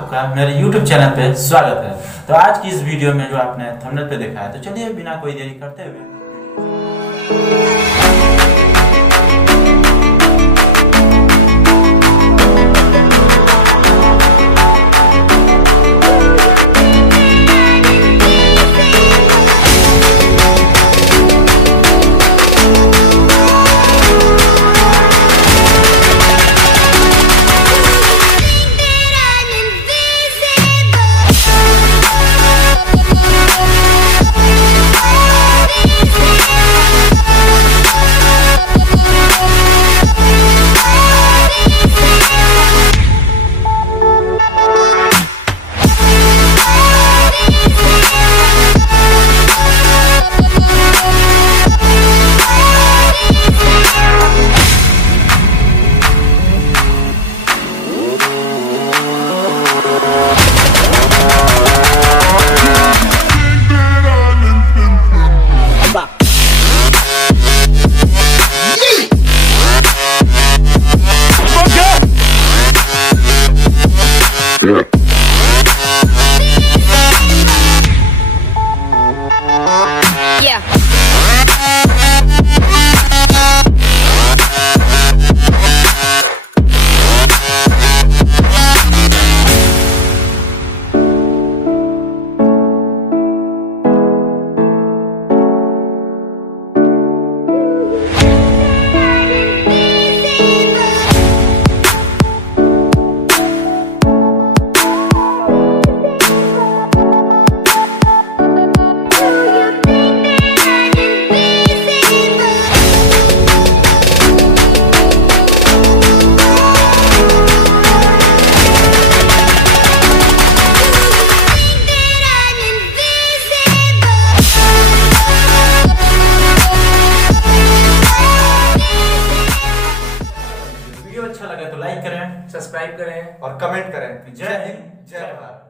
सबका मेरे YouTube channel पे स्वागत है। तो आज की इस वीडियो में जो आपने थंबनेल पे देखा है, तो चलिए बिना कोई देरी करते हुए अच्छा लगा तो लाइक करें, सब्सक्राइब करें और कमेंट करें। जय हिंद, जय भारत।